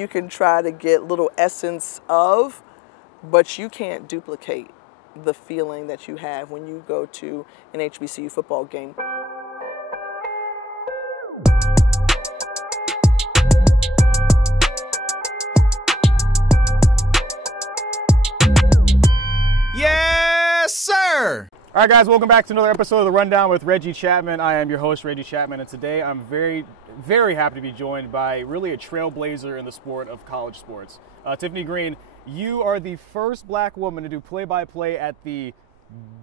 You can try to get little essence of, but you can't duplicate the feeling that you have when you go to an HBCU football game. Yes, sir! All right, guys, welcome back to another episode of The Rundown with Reggie Chapman. I am your host, Reggie Chapman, and today I'm very, very happy to be joined by really a trailblazer in the sport of college sports. Tiffany Greene, you are the first black woman to do play-by-play at the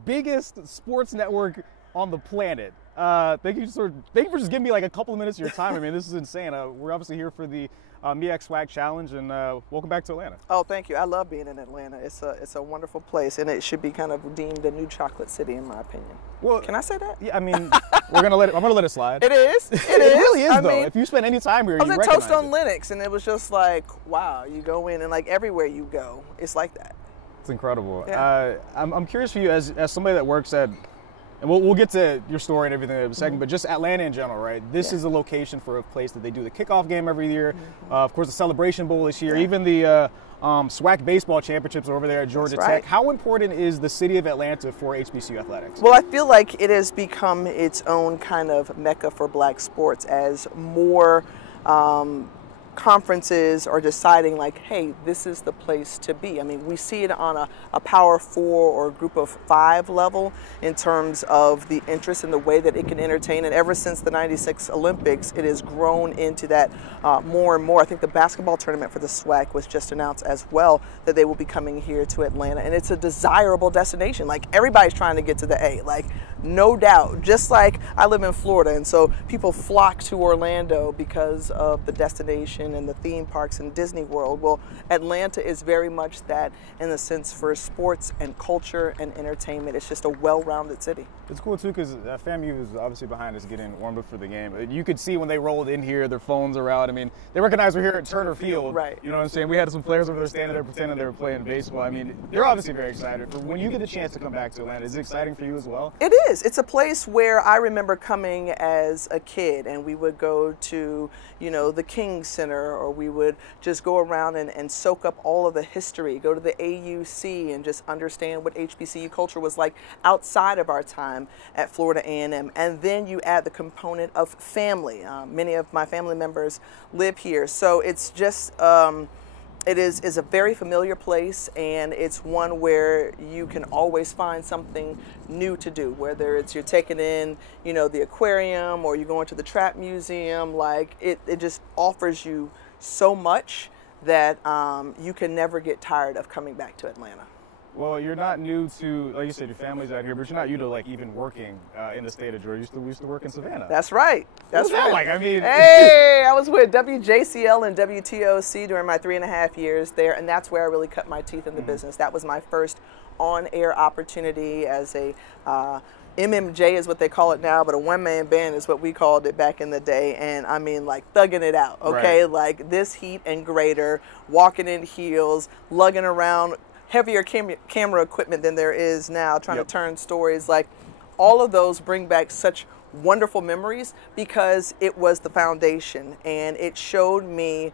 biggest sports network on the planet. Thank you for just giving me like a couple of minutes of your time. I mean, this is insane. We're obviously here for the MEX Swag Challenge, and welcome back to Atlanta. Oh, thank you. I love being in Atlanta. It's a wonderful place, and it should be kind of deemed a new chocolate city, in my opinion. Well, can I say that? Yeah, I mean, I'm gonna let it slide. It is. It really is, though. If you spend any time here, I was at Toast on Linux, and it was just like, wow. You go in, and like everywhere you go, it's like that. It's incredible. Yeah. I'm curious for you as somebody that works at. And we'll get to your story and everything in a second, but just Atlanta in general, right? This is a location for a place that they do the kickoff game every year. Of course, the Celebration Bowl this year. Even the SWAC baseball championships are over there at Georgia Tech. How important is the city of Atlanta for HBCU athletics? Well, I feel like it has become its own kind of mecca for black sports as more conferences are deciding like, hey, this is the place to be. I mean, we see it on a Power 4 or Group of 5 level in terms of the interest in the way that it can entertain. And ever since the '96 Olympics, it has grown into that more and more. I think the basketball tournament for the SWAC was just announced as well, that they will be coming here to Atlanta. And it's a desirable destination. Like, everybody's trying to get to the A, like, no doubt. Just like I live in Florida, and so people flock to Orlando because of the destination and the theme parks and Disney World. Well, Atlanta is very much that in the sense for sports and culture and entertainment. It's just a well-rounded city. It's cool too because FAMU is obviously behind us getting warmed up for the game. You could see when they rolled in here, their phones are out. I mean, they recognize we're here at Turner Field. Right. You know what I'm saying? We had some players over there standing there pretending they were playing baseball. I mean, they're obviously very excited. For when you get the chance to come back to Atlanta, is it exciting for you as well? It is. It's a place where I remember coming as a kid, and we would go to, you know, the King Center, or we would just go around and soak up all of the history, go to the AUC and just understand what HBCU culture was like outside of our time at Florida A&M. And then you add the component of family. Many of my family members live here. So it's just, it is a very familiar place, and it's one where you can always find something new to do, whether it's you're taking in, you know, the aquarium or you're going to the trap museum. Like, it just offers you so much that you can never get tired of coming back to Atlanta. Well, you're not new to, like you said, your family's out here, but you're not new to like even working in the state of Georgia. We used to work in Savannah. That's right. That's right. Like, I mean, hey, I was with WJCL and WTOC during my 3.5 years there, and that's where I really cut my teeth in the business. That was my first on-air opportunity as a MMJ is what they call it now, but a one-man band is what we called it back in the day. And I mean, like, thugging it out, okay? Right. Like, this heat and greater, walking in heels, lugging around heavier camera equipment than there is now, trying to turn stories. Like, all of those bring back such wonderful memories because it was the foundation, and it showed me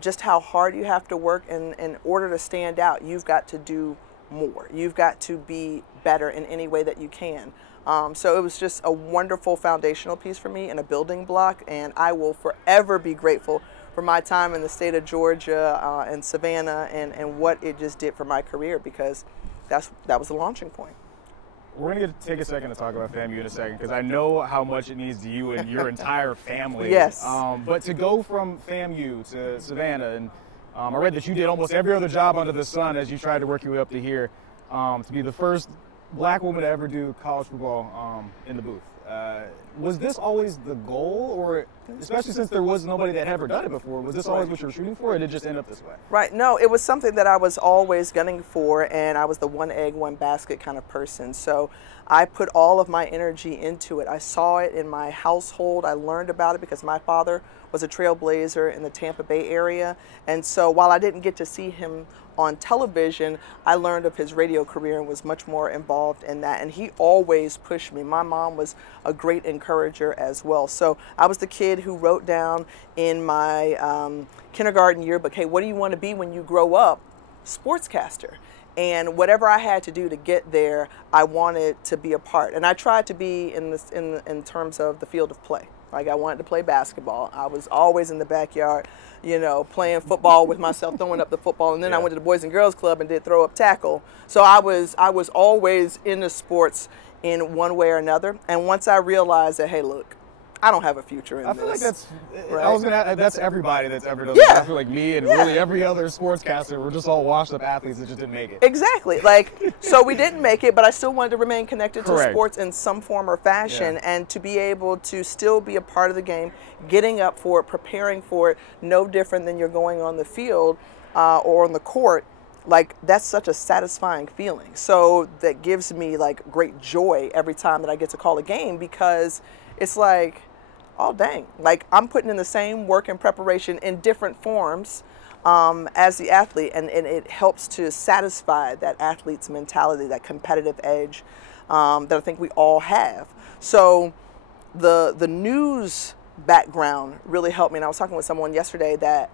just how hard you have to work in order to stand out. You've got to do more. You've got to be better in any way that you can. So it was just a wonderful foundational piece for me and a building block, and I will forever be grateful for my time in the state of Georgia and Savannah and what it just did for my career, because that was the launching point. We're going to take a second to talk about FAMU in a second, because I know how much it means to you and your entire family. Yes. But to go from FAMU to Savannah, and I read that you did almost every other job under the sun as you tried to work your way up to here, to be the first black woman to ever do college football in the booth. Was this always the goal, or especially since there was nobody that had ever done it before, was this always what you were shooting for, or did it just end up this way? Right. No, it was something that I was always gunning for, and I was the one egg, one basket kind of person. So I put all of my energy into it. I saw it in my household. I learned about it because my father was a trailblazer in the Tampa Bay area. And so while I didn't get to see him on television, I learned of his radio career and was much more involved in that. And he always pushed me. My mom was a great encourager as well. So I was the kid who wrote down in my kindergarten yearbook, hey, what do you want to be when you grow up? Sportscaster. And whatever I had to do to get there, I wanted to be a part. And I tried to be in terms of the field of play. Like, I wanted to play basketball. I was always in the backyard, you know, playing football with myself, throwing up the football. And then I went to the Boys and Girls Club and did throw up tackle. So I was always into sports in one way or another. And once I realized that, hey, look, I don't have a future in this. I feel like that's, right? That's everybody that's ever done Yeah. that. I feel like me and really every other sportscaster, we're just all washed up athletes that just didn't make it. Exactly. Like, so we didn't make it, but I still wanted to remain connected to Correct. sports in some form or fashion, Yeah. and to be able to still be a part of the game, getting up for it, preparing for it, no different than you're going on the field or on the court. Like, that's such a satisfying feeling. So that gives me like great joy every time that I get to call a game, because it's like, oh dang, like I'm putting in the same work and preparation in different forms as the athlete, and it helps to satisfy that athlete's mentality, that competitive edge that I think we all have. So the news background really helped me, and I was talking with someone yesterday that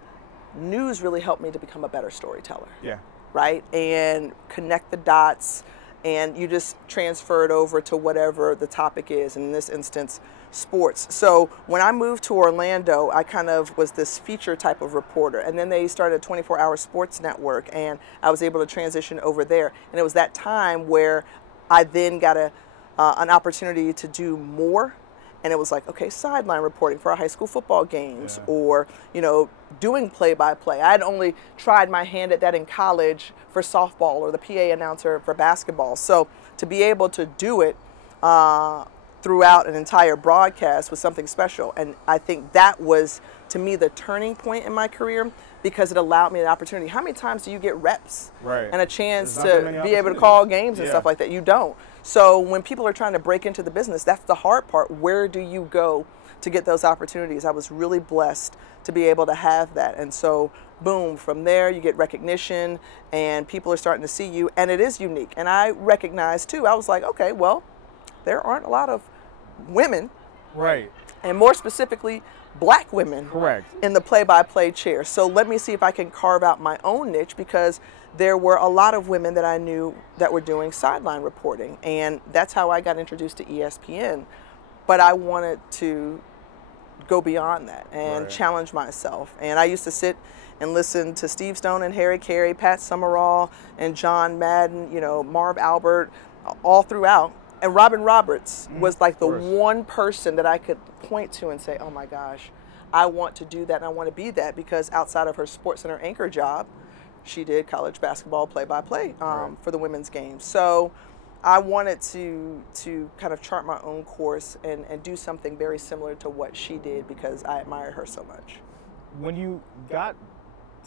news really helped me to become a better storyteller. Yeah. Right? And connect the dots, and you just transfer it over to whatever the topic is, in this instance, sports. So when I moved to Orlando, I kind of was this feature type of reporter, and then they started a 24-hour sports network, and I was able to transition over there. And it was that time where I then got an opportunity to do more. And it was like, okay, sideline reporting for our high school football games, or, you know, doing play-by-play. I had only tried my hand at that in college for softball, or the PA announcer for basketball. So to be able to do it throughout an entire broadcast was something special. And I think that was, to me, the turning point in my career, because it allowed me an opportunity. How many times do you get reps and a chance to be able to call games and stuff like that? You don't. So when people are trying to break into the business, that's the hard part. Where do you go to get those opportunities? I was really blessed to be able to have that. And so, boom, from there you get recognition, and people are starting to see you, and it is unique. And I recognized too, I was like, okay, well, there aren't a lot of women, and more specifically, black women in the play-by-play chair. So let me see if I can carve out my own niche, because there were a lot of women that I knew that were doing sideline reporting, and that's how I got introduced to ESPN. But I wanted to go beyond that and challenge myself. And I used to sit and listen to Steve Stone and Harry Carey, Pat Summerall and John Madden, you know, Marv Albert, all throughout. And Robin Roberts was like the one person that I could point to and say, oh my gosh, I want to do that, and I want to be that, because outside of her SportsCenter anchor job, she did college basketball play-by-play for the women's games. So I wanted to kind of chart my own course and do something very similar to what she did, because I admire her so much. When you got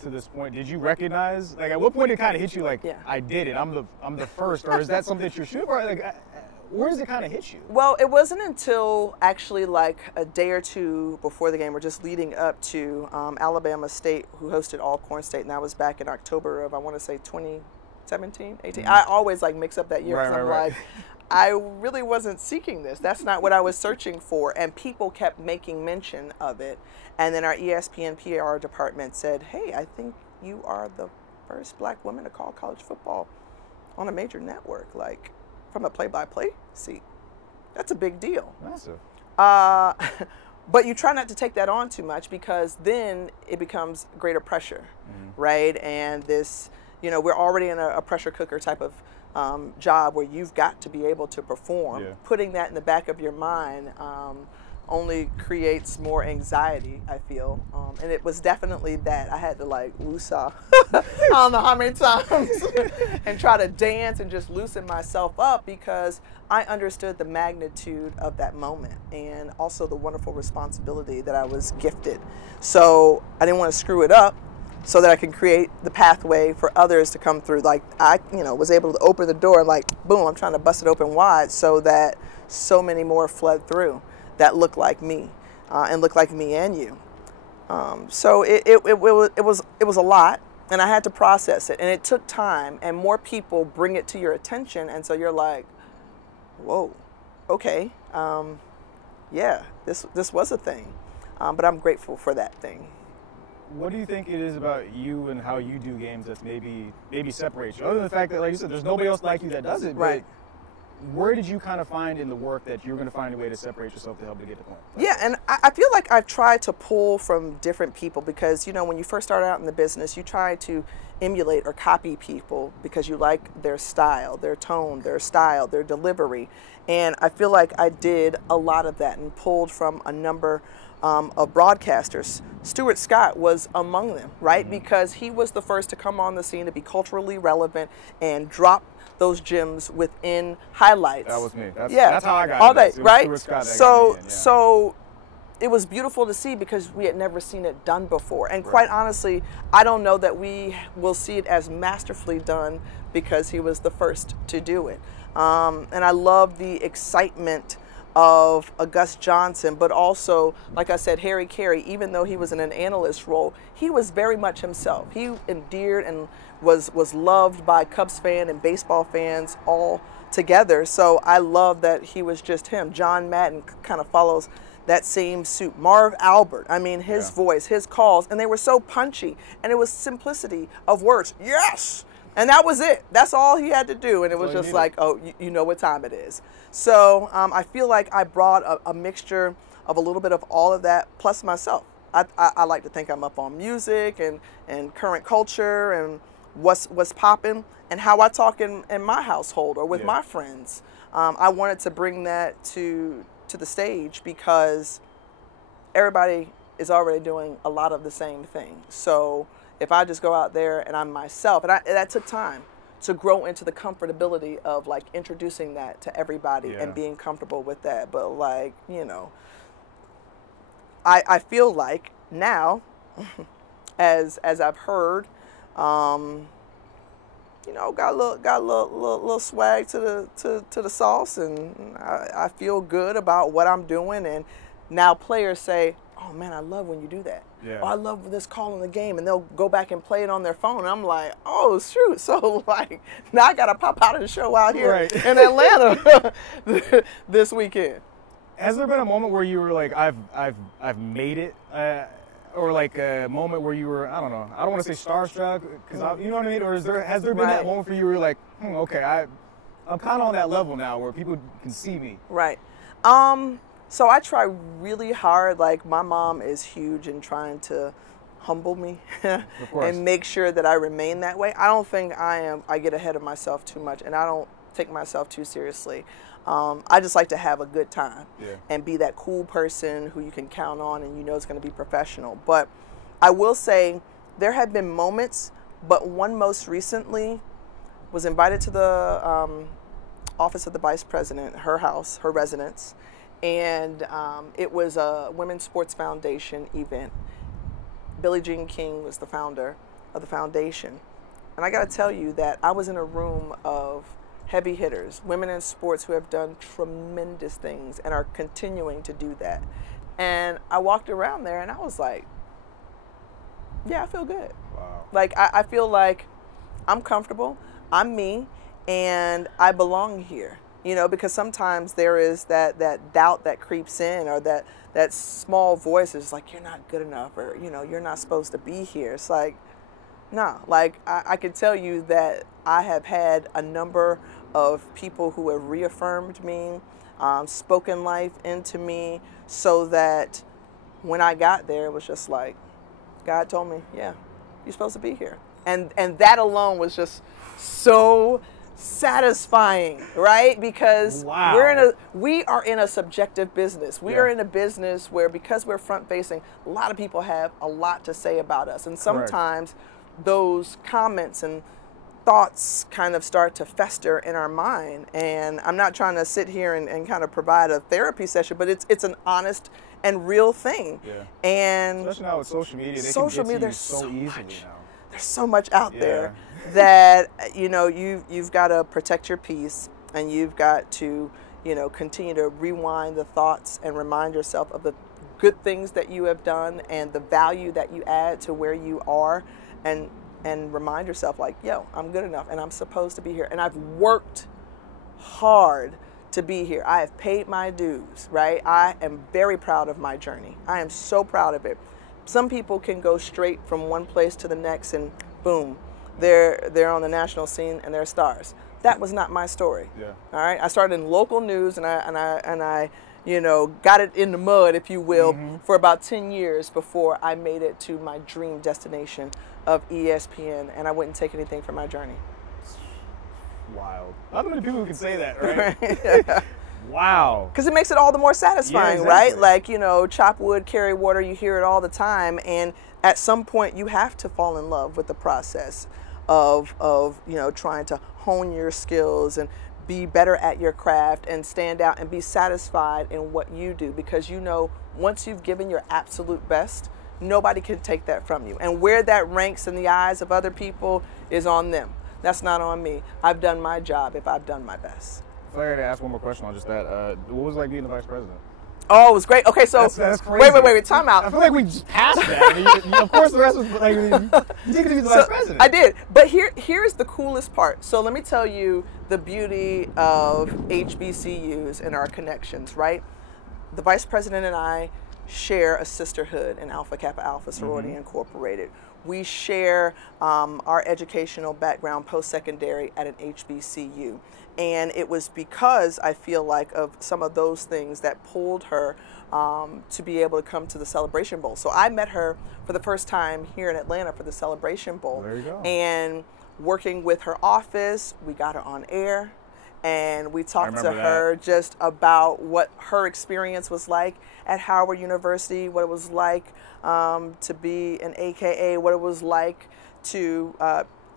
to this point, did you recognize, like, at what point it kind of hit you, like, I did it, I'm the first, or is that something that you're shooting for? Like, where does it kind of hit you? Well, it wasn't until actually like a day or two before the game, or just leading up to Alabama State, who hosted Alcorn State, and that was back in October of, I want to say, 2017, 18. I always like mix up that year, because I'm like, I really wasn't seeking this. That's not what I was searching for. And people kept making mention of it. And then our ESPN PR department said, hey, I think you are the first black woman to call college football on a major network. Like, from a play-by-play seat. That's a big deal. Massive. But you try not to take that on too much, because then it becomes greater pressure, right? And this, you know, we're already in a pressure cooker type of job where you've got to be able to perform. Putting that in the back of your mind only creates more anxiety, I feel. And it was definitely that. I had to like woosah, I don't know how many times, and try to dance and just loosen myself up, because I understood the magnitude of that moment, and also the wonderful responsibility that I was gifted. So I didn't want to screw it up, so that I can create the pathway for others to come through. Like, I, you know, was able to open the door, and like, boom, I'm trying to bust it open wide, so that so many more flood through that look like me, and look like me and you. So it was a lot, and I had to process it, and it took time, and more people bring it to your attention, and so you're like, whoa, okay, yeah, this was a thing, but I'm grateful for that thing. What do you think it is about you and how you do games that's maybe separates you? Other than the fact that, like you said, there's nobody else like you that does it. Right. But where did you kind of find in the work that you're going to find a way to separate yourself to help to get the point? Yeah, and I feel like I've tried to pull from different people because, you know, when you first start out in the business, you try to emulate or copy people because you like their style, their tone, their style, their delivery. And I feel like I did a lot of that and pulled from a number of broadcasters. Stuart Scott was among them, right? Mm-hmm. Because he was the first to come on the scene to be culturally relevant and drop those gems within highlights. That was me. That's how I got all that, right? Stuart Scott So it was beautiful to see because we had never seen it done before. And quite honestly, I don't know that we will see it as masterfully done because he was the first to do it. And I love the excitement of Gus Johnson, but also, like I said, Harry Carey, even though he was in an analyst role, he was very much himself. He endeared and was loved by Cubs fans and baseball fans all together. So I love that he was just him. John Madden kind of follows that same suit. Marv Albert, I mean, his voice, his calls, and they were so punchy, and it was simplicity of words. Yes! And that was it. That's all he had to do. And it was just like, oh, you know what time it is. So I feel like I brought a mixture of a little bit of all of that, plus myself. I like to think I'm up on music and current culture and what's popping and how I talk in my household or with my friends. I wanted to bring that to the stage because everybody is already doing a lot of the same thing. So if I just go out there and I'm myself, and that took time to grow into the comfortability of like introducing that to everybody and being comfortable with that. But like, you know, I feel like now, as I've heard, you know, got a little swag to the sauce, and I feel good about what I'm doing. And now players say, oh man, I love when you do that. Yeah. Oh, I love this call in the game, and they'll go back and play it on their phone. And I'm like, oh shoot! So like, now I gotta pop out of the show out here in Atlanta this weekend. Has there been a moment where you were like, I've made it, or like a moment where you were, I don't know, I don't want to say starstruck, because you know what I mean, or has there been that moment where you were like, okay, I'm kind of on that level now where people can see me. Right. So I try really hard. Like, my mom is huge in trying to humble me and make sure that I remain that way. I don't think I get ahead of myself too much, and I don't take myself too seriously. I just like to have a good time and be that cool person who you can count on and you know is going to be professional. But I will say there have been moments, but one most recently was invited to the office of the vice president, her house, her residence. And it was a Women's Sports Foundation event. Billie Jean King was the founder of the foundation. And I got to tell you that I was in a room of heavy hitters, women in sports who have done tremendous things and are continuing to do that. And I walked around there and I was like, yeah, I feel good. Wow. Like, I feel like I'm comfortable, I'm me, and I belong here. You know, because sometimes there is that doubt that creeps in, or that small voice is like, you're not good enough, or, you know, you're not supposed to be here. It's like, no, like I can tell you that I have had a number of people who have reaffirmed me, spoken life into me, so that when I got there, it was just like, God told me, yeah, you're supposed to be here. And that alone was just so satisfying, right? Because we are in a subjective business. We are in a business where, because we're front facing, a lot of people have a lot to say about us, and sometimes those comments and thoughts kind of start to fester in our mind. And I'm not trying to sit here and kind of provide a therapy session, but it's an honest and real thing. And especially now with social media, they can get to you so easily now. There's so much out there that, you know, you've got to protect your peace, and you've got to, you know, continue to rewind the thoughts and remind yourself of the good things that you have done and the value that you add to where you are, and remind yourself like, yo, I'm good enough and I'm supposed to be here. And I've worked hard to be here. I have paid my dues, right? I am very proud of my journey. I am so proud of it. Some people can go straight from one place to the next and boom, they're on the national scene and they're stars. That was not my story. Yeah. All right. I started in local news and I got it in the mud, if you will, for about 10 years before I made it to my dream destination of ESPN, and I wouldn't take anything from my journey. Wild. Not many people can say that, right? Wow. Because it makes it all the more satisfying, yeah, exactly. right? Like, chop wood, carry water, you hear it all the time, and at some point you have to fall in love with the process of trying to hone your skills and be better at your craft and stand out and be satisfied in what you do, because once you've given your absolute best, nobody can take that from you. And where that ranks in the eyes of other people is on them. That's not on me. I've done my job if I've done my best. If I had to ask one more question on just that, what was it like being the vice president? Oh, it was great. Okay, so that's crazy. Wait, time out. I feel like we just passed that. Of course, the rest was like, you did be the vice president. I did, but here's the coolest part. So let me tell you the beauty of HBCUs and our connections, right? The vice president and I share a sisterhood in Alpha Kappa Alpha Sorority Incorporated. We share our educational background post-secondary at an HBCU. And it was because I feel like of some of those things that pulled her to be able to come to the Celebration Bowl. So I met her for the first time here in Atlanta for the Celebration Bowl. There you go. And working with her office, we got her on air. And we talked to her just about what her experience was like at Howard University, what it was like to be an AKA, what it was like to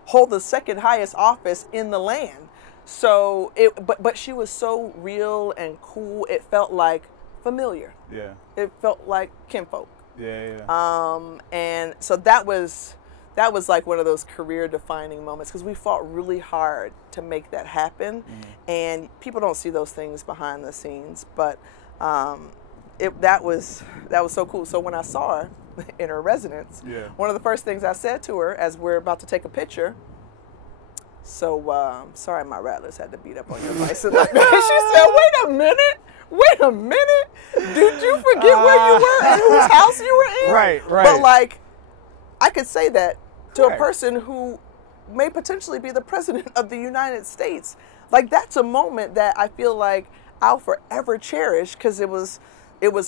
hold the second highest office in the land. So but she was so real and cool. It felt like familiar. Yeah. It felt like kinfolk. Yeah. And so that was like one of those career-defining moments, because we fought really hard to make that happen, and people don't see those things behind the scenes. But that was so cool. So when I saw her in her residence, one of the first things I said to her as we're about to take a picture, so sorry, my rattlers had to beat up on your license. She said, wait a minute, did you forget where you were and whose house you were in? Right. But like, I could say that to a person who may potentially be the president of the United States. Like, that's a moment that I feel like I'll forever cherish, because it was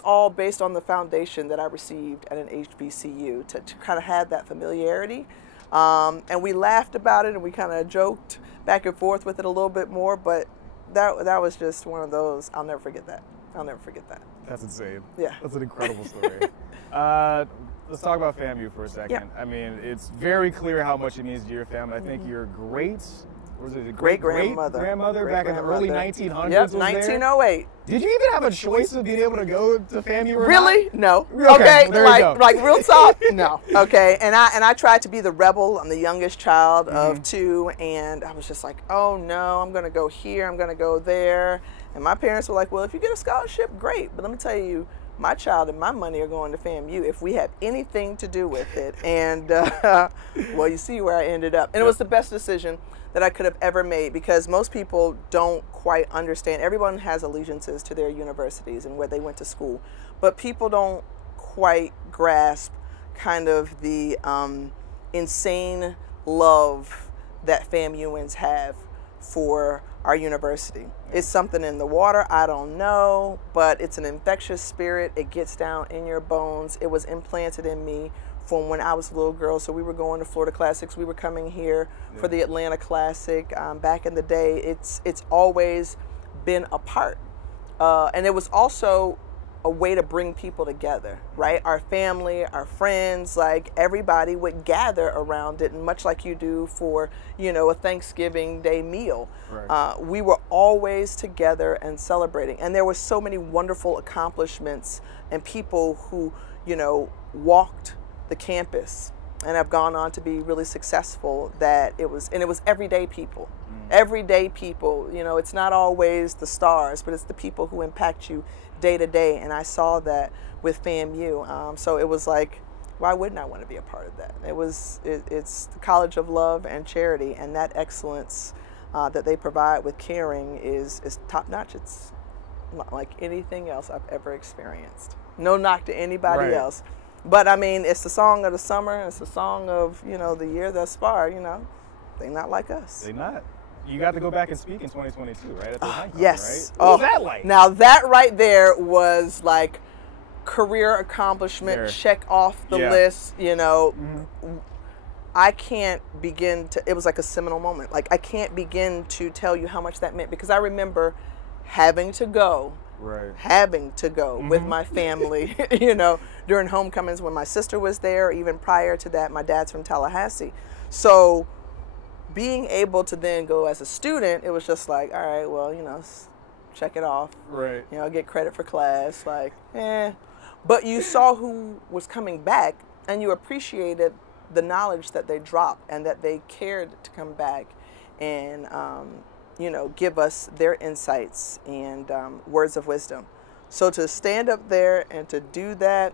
all based on the foundation that I received at an HBCU to kind of have that familiarity. And we laughed about it and we kind of joked back and forth with it a little bit more, but that was just one of those. I'll never forget that. That's insane. Yeah. That's an incredible story. Let's talk about FAMU for a second. Yeah. I mean, it's very clear how much it means to your family. I think your great-grandmother back in the early 1900s. Yep, was 1908. There. Did you even have a choice of being able to go to FAMU or Really? not? No. Okay, there you go. like real talk? No. Okay, and I tried to be the rebel. I'm the youngest child of two, and I was just like, oh no, I'm gonna go here, I'm gonna go there. And my parents were like, well, if you get a scholarship, great. But let me tell you, my child and my money are going to FAMU if we have anything to do with it. And well, you see where I ended up. And it was the best decision that I could have ever made, because most people don't quite understand. Everyone has allegiances to their universities and where they went to school, but people don't quite grasp kind of the insane love that FAMUans have for our university. It's something in the water, I don't know, but it's an infectious spirit. It gets down in your bones. It was implanted in me from when I was a little girl. So we were going to Florida Classics. We were coming here for the Atlanta Classic. Back in the day, it's always been a part. And it was also a way to bring people together, right? Our family, our friends, like everybody would gather around it, and much like you do for, a Thanksgiving Day meal. Right. We were always together and celebrating. And there were so many wonderful accomplishments and people who, walked the campus and have gone on to be really successful, that it was everyday people. everyday people. You know, it's not always the stars, but it's the people who impact you day to day. And I saw that with FAMU. So it was like, why wouldn't I want to be a part of that? It's the College of Love and Charity, and that excellence that they provide with caring is top notch. It's not like anything else I've ever experienced. No knock to anybody else. But I mean, it's the song of the summer. It's the song of, you know, the year thus far. You know, they're not like us. They're not. You got to go back and speak in 2022, right? At the homecoming, yes. Right? What was that like? Now that right there was like career accomplishment, check off the list. You know, I can't begin to. It was like a seminal moment. Like I can't begin to tell you how much that meant, because I remember having to go with my family, you know, during homecomings when my sister was there. Even prior to that, my dad's from Tallahassee. So being able to then go as a student, it was just like, all right, well, you know, check it off. Right. You know, get credit for class, like, But you saw who was coming back, and you appreciated the knowledge that they dropped and that they cared to come back and, you know, give us their insights and words of wisdom. So to stand up there and to do that,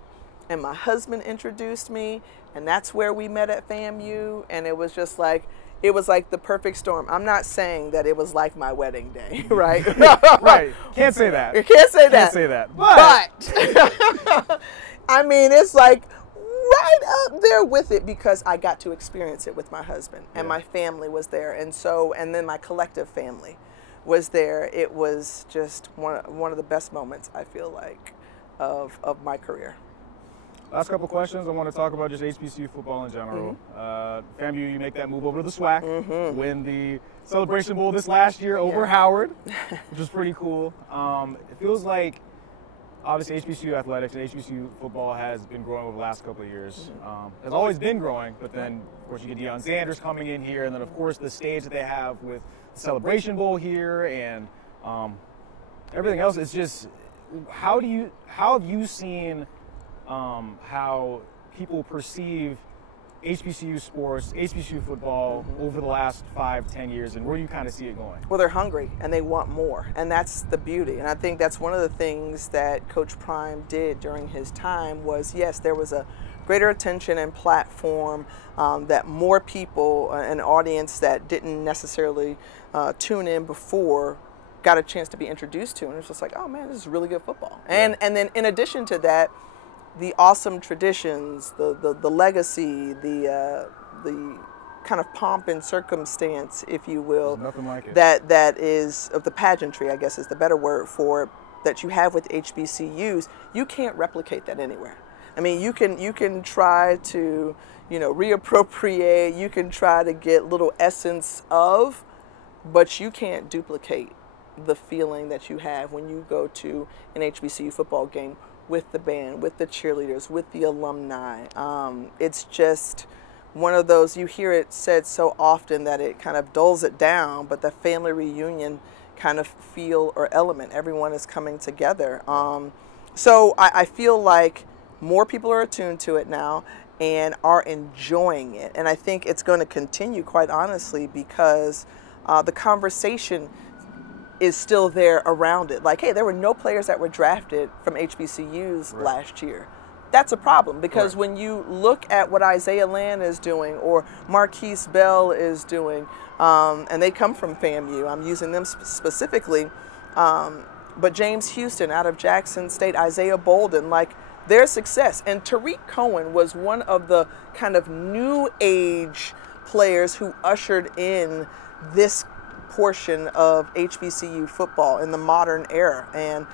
and my husband introduced me, and that's where we met at FAMU, and it was just like, it was like the perfect storm. I'm not saying that it was like my wedding day, right? Right. Can't say that. You can't say that. Can't say that. But I mean, it's like right up there with it, because I got to experience it with my husband, and my family was there, and then my collective family was there. It was just one of the best moments, I feel like, of my career. Last couple questions. I want to talk about just HBCU football in general. FAMU, you make that move over to the SWAC, win the Celebration Bowl this last year over Howard, which was pretty cool. It feels like, obviously, HBCU athletics and HBCU football has been growing over the last couple of years. Has always been growing, but then, of course, you get Deion Sanders coming in here, and then, of course, the stage that they have with the Celebration Bowl here and everything else. It's just, how have you seen how people perceive HBCU sports, HBCU football over the last 5-10 years, and where you kind of see it going? Well, they're hungry and they want more, and that's the beauty. And I think that's one of the things that Coach Prime did during his time was, yes, there was a greater attention and platform that more people, an audience that didn't necessarily tune in before, got a chance to be introduced to. And it's just like, oh man, this is really good football. And then in addition to that, the awesome traditions, the legacy, the kind of pomp and circumstance, if you will, nothing like it. that is of the pageantry, I guess is the better word for it, that you have with HBCUs. You can't replicate that anywhere. I mean, you can try to, you know, reappropriate, you can try to get little essence of, but you can't duplicate the feeling that you have when you go to an HBCU football game with the band, with the cheerleaders, with the alumni. It's just one of those, you hear it said so often that it kind of dulls it down, but the family reunion kind of feel or element, everyone is coming together. So I feel like more people are attuned to it now and are enjoying it. And I think it's going to continue, quite honestly, because the conversation is still there around it. Like, hey, there were no players that were drafted from HBCUs last year. That's a problem, because when you look at what Isaiah Land is doing or Marquise Bell is doing, and they come from FAMU, I'm using them specifically, but James Houston out of Jackson State, Isaiah Bolden, like their success. And Tariq Cohen was one of the kind of new age players who ushered in this portion of HBCU football in the modern era. And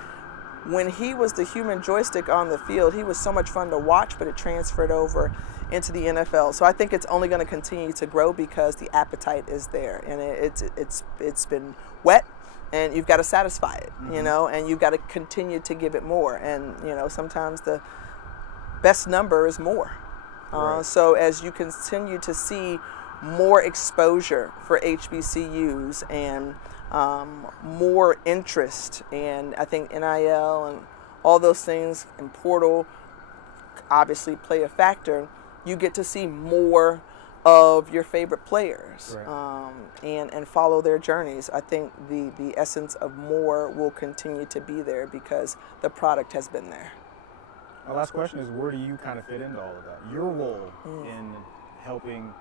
when he was the human joystick on the field, he was so much fun to watch, but it transferred over into the NFL. So I think it's only going to continue to grow because the appetite is there, and it's been wet, and you've got to satisfy it, you know, and you've got to continue to give it more. And you know, sometimes the best number is more. So as you continue to see more exposure for HBCUs and more interest, and I think NIL and all those things and portal obviously play a factor, you get to see more of your favorite players, right. and follow their journeys. I think the essence of more will continue to be there because the product has been there. My last question is, where do you kind of fit into all of that? Your role in helping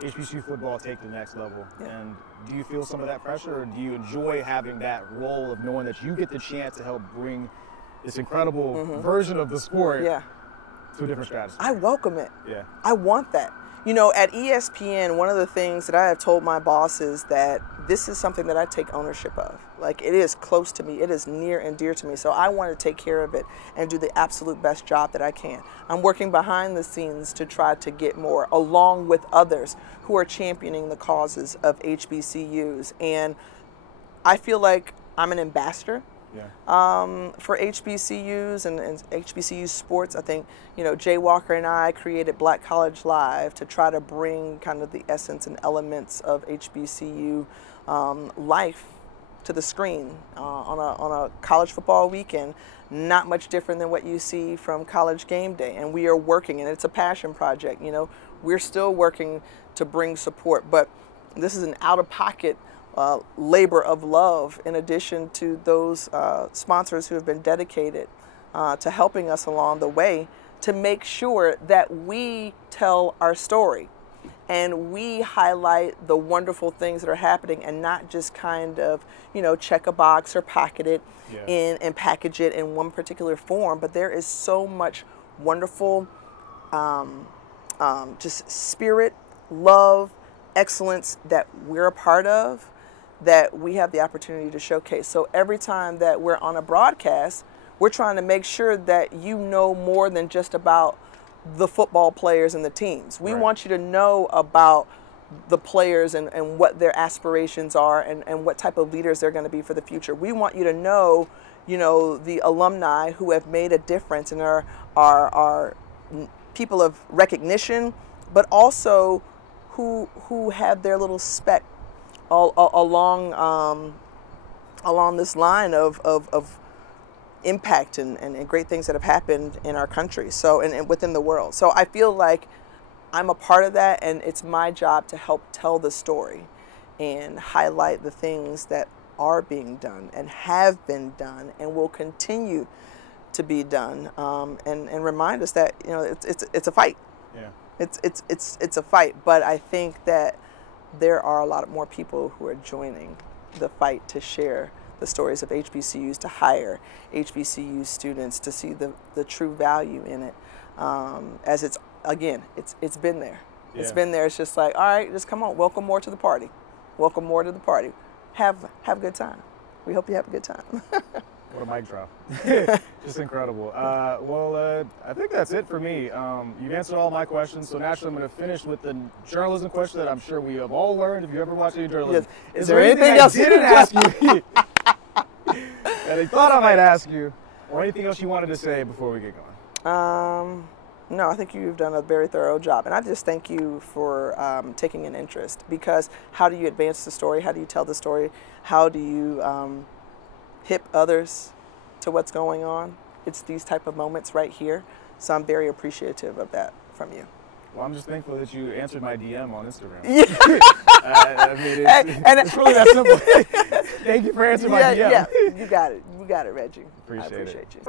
HBCU football take to the next level, and do you feel some of that pressure, or do you enjoy having that role of knowing that you get the chance to help bring this incredible version of the sport to a different strategy? I welcome it. Yeah. I want that. You know, at ESPN, one of the things that I have told my boss is that this is something that I take ownership of. Like, it is close to me. It is near and dear to me. So I want to take care of it and do the absolute best job that I can. I'm working behind the scenes to try to get more, along with others who are championing the causes of HBCUs. And I feel like I'm an ambassador for HBCUs and HBCU sports. I think, you know, Jay Walker and I created Black College Live to try to bring kind of the essence and elements of HBCU life to the screen on a college football weekend. Not much different than what you see from College Game Day. And we are working, and it's a passion project. You know, we're still working to bring support, but this is an out-of-pocket labor of love, in addition to those sponsors who have been dedicated to helping us along the way to make sure that we tell our story and we highlight the wonderful things that are happening, and not just kind of, you know, check a box or pocket it in and package it in one particular form. But there is so much wonderful just spirit, love, excellence that we're a part of, that we have the opportunity to showcase. So every time that we're on a broadcast, we're trying to make sure that you know more than just about the football players and the teams. We want you to know about the players and what their aspirations are and what type of leaders they're going to be for the future. We want you to know, you know, the alumni who have made a difference and are people of recognition, but also who have their little speck along this line of impact and great things that have happened in our country, so and within the world. So I feel like I'm a part of that, and it's my job to help tell the story and highlight the things that are being done and have been done and will continue to be done, and remind us that, you know, it's a fight. Yeah. It's a fight, but I think that there are a lot more people who are joining the fight to share the stories of HBCUs, to hire HBCU students, to see the true value in it. As it's been there. Yeah. It's been there. It's just like, all right, just come on, welcome more to the party. Welcome more to the party. Have a good time. We hope you have a good time. What a mic drop. Just incredible. I think that's it for me. You've answered all my questions, so naturally I'm going to finish with the journalism question that I'm sure we have all learned if you ever watched any journalism. Yes. Is there anything else I didn't ask you that I thought I might ask you, or anything else you wanted to say before we get going? No, I think you've done a very thorough job, and I just thank you for taking an interest, because how do you advance the story? How do you tell the story? How do you hip others to what's going on? It's these type of moments right here, so I'm very appreciative of that from you. Well, I'm just thankful that you answered my DM on Instagram. Yeah. I mean, it's really that simple. Thank you for answering my DM. Yeah, you got it. You got it, Reggie. Appreciate I appreciate you.